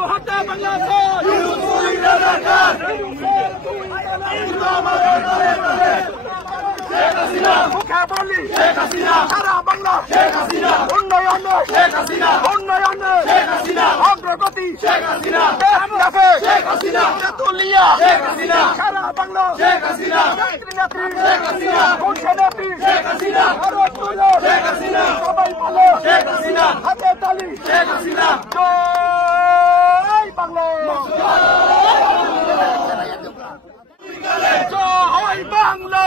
মুহূর্তে বাংলাদেশ মুখে বলি সারা বাংলা উন্নয়নে অগ্রগতি তুলিয়া সারা বাংলা সবাই ভালো হাতে তালি জয় বাংলা জয় বাংলা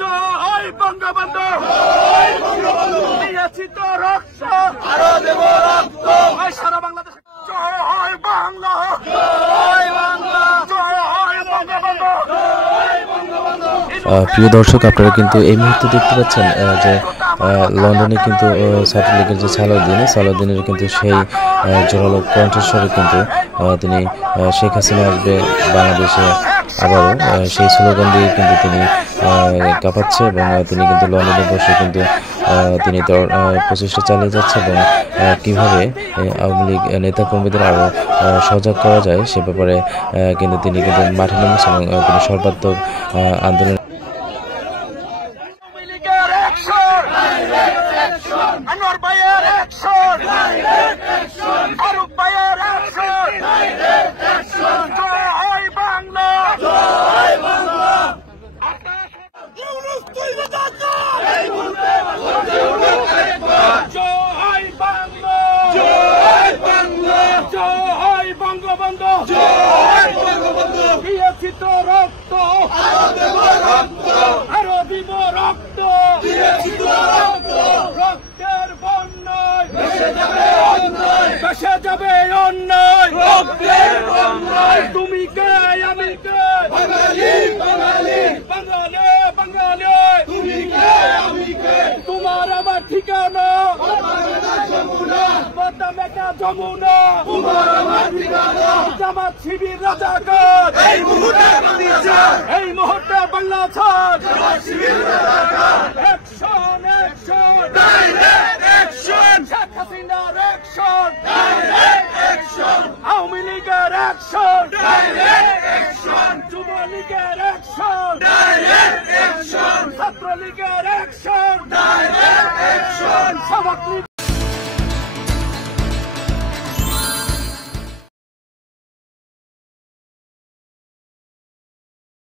জয় বঙ্গবন্ধু দিয়েছি তো রক্ত আরো দেব রক্ত সারা বাংলাদেশ জয় বাংলা জয় বাংলা জয় বঙ্গবন্ধু। প্রিয় দর্শক, আপনারা কিন্তু এই মুহূর্তে দেখতে পাচ্ছেন যে লন্ডনে কিন্তু ছাত্রলীগের যে সালাউদ্দিনের কিন্তু সেই জোরালো কণ্ঠস্বরে কিন্তু তিনি শেখ হাসিনা আসবে বাংলাদেশে আবারও সেই স্লোগান দিয়ে কিন্তু তিনি কাঁপাচ্ছে এবং তিনি কিন্তু লন্ডনে বসে কিন্তু তিনি তার প্রচেষ্টা চালিয়ে যাচ্ছে এবং কীভাবে আওয়ামী লীগ নেতাকর্মীদের আরও সজাগ করা যায় সে ব্যাপারে কিন্তু তিনি কিন্তু মাঠে নেমেছেন এবং তিনি সর্বাত্মক আন্দোলন দিয়েছি তো রক্ত আরো দিব রক্ত রক্তের বন্যায় ভেসে যাবে অন্যায় তুমি কে আমি কে বাঙালি তোমার আমার ঠিকানা যমুনা জামাত শিবির রাজাকার এই মুহূর্তে বাংলা ছাড় অ্যাকশন শেখ হাসিনার অ্যাকশন আওয়ামী লীগের অ্যাকশন যুবলীগের অ্যাকশন ছাত্রলীগের অ্যাকশন